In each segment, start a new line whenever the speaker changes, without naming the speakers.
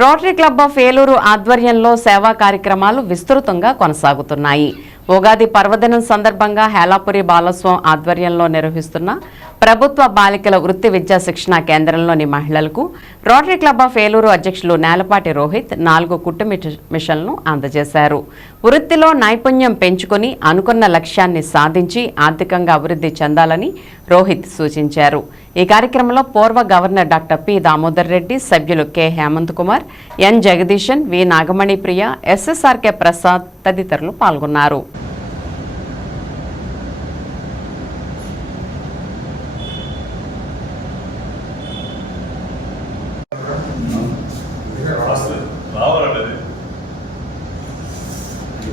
Rotary club of Eluru ఆధ్వర్యంలో సేవా కార్యక్రమాలు విస్తృతంగా కొనసాగుతున్నాయి. ఉగాది పర్వదినం సందర్భంగా హేలాపురి బాలస్వం ఆధ్వర్యంలో నిర్వహిస్తున్న ప్రభుత్వ బాలికల వృత్తి విద్యా శిక్షణ కేంద్రంలోని మహిళలకు రోటరీ క్లబ్ ఆఫ్ ఏలూరు అధ్యక్షులు నేలపాటి రోహిత్ నాలుగు కుట్టు మిషన్లను అందజేశారు. వృత్తిలో నైపుణ్యం పెంచుకొని అనుకున్న లక్ష్యాన్ని సాధించి ఆర్థికంగా అభివృద్ధి చెందాలని రోహిత్ సూచించారు. ఈ కార్యక్రమంలో పూర్వ governor doctor P Damodar Reddy సభ్యులు K Hemant Kumar N Jagadeesan V Nagamani Priya SSRK Prasad తదితరులు పాల్గొన్నారు.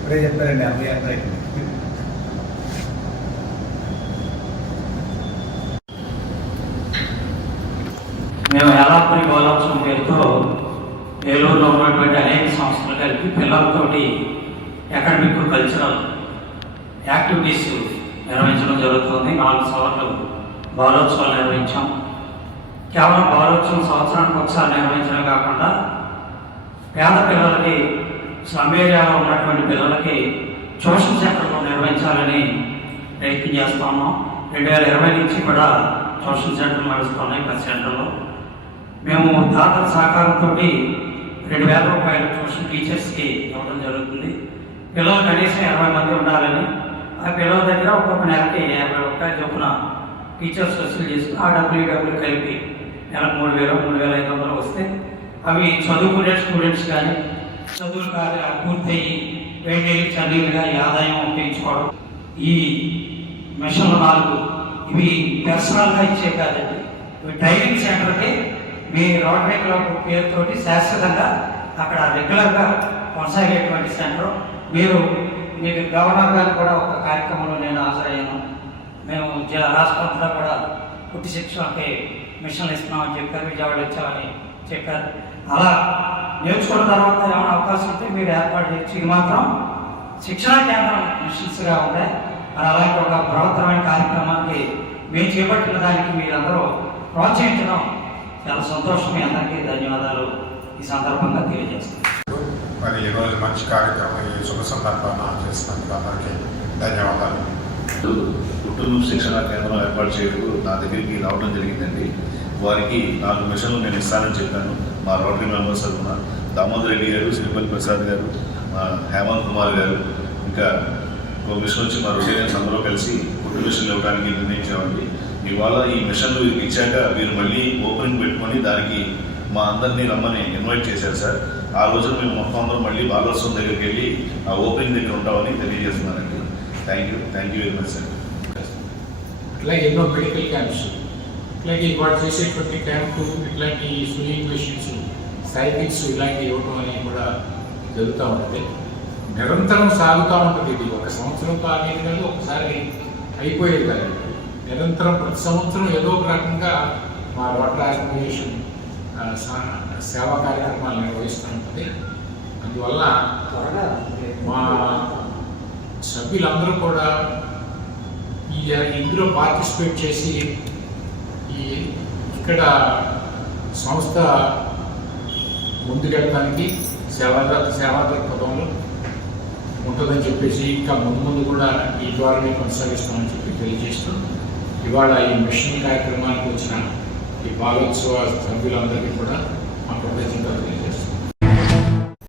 ఇప్పుడే చెప్పారండి అమ్మాయి అందరికి
మేము ఎలాపురి గౌరవోత్సవం పేరుతో ఏలూరులో ఉన్నటువంటి అనేక సంస్థలు కలిపి పిల్లలతోటి అకాడమిక్ కల్చరల్ యాక్టివిటీస్ నిర్వహించడం జరుగుతుంది. నాలుగు సంవత్సరాలు బాలోత్సవాలు నిర్వహించాం. కేవలం బాలోత్సవం సంవత్సరానికి ఒకసారి నిర్వహించడం కాకుండా పేద పిల్లలకి స్లమ్ ఉన్నటువంటి పిల్లలకి ట్యూషన్ సెంటర్లు నిర్వహించాలని ప్రయత్నం చేస్తున్నాం. రెండు వేల ఇరవై నుంచి కూడా ట్యూషన్ సెంటర్లు నడుస్తున్నాయి ప్రతి సెంటర్లో. మేము దాతల సహకారంతో రెండు వేల రూపాయలు ట్యూషన్ టీచర్స్కి ఇవ్వడం జరుగుతుంది. పిల్లలు కనీసం ఇరవై మంది ఉండాలని ఆ పిల్లల దగ్గర ఒక్కొక్క నెలకి యాభై రూపాయలు చొప్పున టీచర్స్ వసూలు చేసుకుని ఆ డబ్బులు ఈ డబ్బులు కలిపి నెలకు మూడు వేలు మూడు వేల ఐదు వందలు వస్తే అవి చదువుకునే స్టూడెంట్స్ కానీ చదువులు కార్యాలు పూర్తయి వేడి చదివిగా ఆదాయం ఉపయోగించుకోవడం ఈ మిషన్ నాలుగు ఇవి పర్సనల్గా ఇచ్చే కాదండి. ఇవి డ్రైవింగ్ సెంటర్కి మీ రోటరీ క్లబ్ పేరుతోటి శాశ్వతంగా అక్కడ రెగ్యులర్గా కొనసాగేటువంటి సెంటర్ మీరు మీకు గవర్నర్ గారు కూడా ఒక కార్యక్రమంలో నేను హాజరయ్యాను. మేము జిల్లా రాష్ట్రం కూడా పుట్టి శిక్షణకి మిషన్లు ఇస్తున్నామని చెప్పారు విజయవాడ వచ్చామని చెప్పారు. అలా నేర్చుకున్న తర్వాత ఏమైనా అవకాశం ఉంటే మీరు ఏర్పాటు చేయొచ్చు ఇది మాత్రం శిక్షణా కేంద్రం మిషన్స్గా ఉంటాయి మరి అలాంటి ఒక బృహత్తరమైన కార్యక్రమానికి మేము చేపట్టిన దానికి మీరందరూ ప్రోత్సహించడం చాలా సంతోషం. మీ అందరికీ ధన్యవాదాలు ఈ సందర్భంగా తెలియజేస్తాను
మరి ఈరోజు మంచి కార్యక్రమం ఈ శుభ సందర్భాన్ని చేసినందుకు అందరికీ ధన్యవాదాలు.
కుటుంబ శిక్షణ కేంద్రం ఏర్పాటు చేయడం నా దగ్గరికి రావడం జరిగిందండి. వారికి నాలుగు మిషన్లు నేను ఇస్తానని చెప్పాను. మా రోటరీ మెంబర్స్ తరఫున దామోదర్ రెడ్డి గారు శ్రీపల్లి ప్రసాద్ గారు మా హేమంత్ కుమార్ గారు ఇంకా ఒక మిషన్ వచ్చి మా రొటేరియన్స్ అందరూ కలిసి ఫుడ్ మిషన్లు ఇవ్వడానికి నిర్ణయించామండి. ఇవాళ ఈ మిషన్లు ఇచ్చాక మీరు మళ్ళీ ఓపెనింగ్ పెట్టుకొని దానికి మా అందరినీ రమ్మని ఇన్వైట్ చేశారు సార్. ఆ రోజు మేము మొత్తం అందరం మళ్ళీ బాలోత్సవం దగ్గరికి వెళ్ళి ఆ ఓపెనింగ్ దగ్గర ఉంటామని తెలియజేస్తున్నానండి. Thank you. Thank you very much sir.
ఇట్లా ఎన్నో మెడికల్ క్యాంప్స్ అట్లాగే వాడు చేసేటువంటి క్యాంపు ఇట్లాంటి స్విమ్మింగ్ మెషిన్స్ సైకిల్స్ ఇలాంటివి ఇవ్వడం అనేది కూడా జరుగుతూ ఉంటుంది. నిరంతరం సాగుతూ ఉంటుంది ఇది. ఒక సంవత్సరంతో అనేది కాదు ఒకసారి అయిపోయేది కాదు. నిరంతరం ప్రతి సంవత్సరం ఏదో ఒక రకంగా మా వాటర్ ఆర్గనైజేషన్ సేవా కార్యక్రమాలు నిర్వహిస్తూ ఉంటుంది. అందువల్ల మా సభ్యులందరూ కూడా ఈ ఇందులో పార్టిసిపేట్ చేసి ఈ ఇక్కడ సంస్థ ముందుకెళ్ళడానికి సేవా సేవాదృక్పథంలో ఉంటుందని చెప్పేసి ఇంకా ముందు ముందు కూడా ఈ ద్వారానే కొనసాగిస్తామని చెప్పి తెలియజేస్తూ ఇవాళ ఈ మిషన్ కార్యక్రమానికి వచ్చిన ఈ బాలోత్సవ సభ్యులందరికీ కూడా మా కృతజ్ఞతలు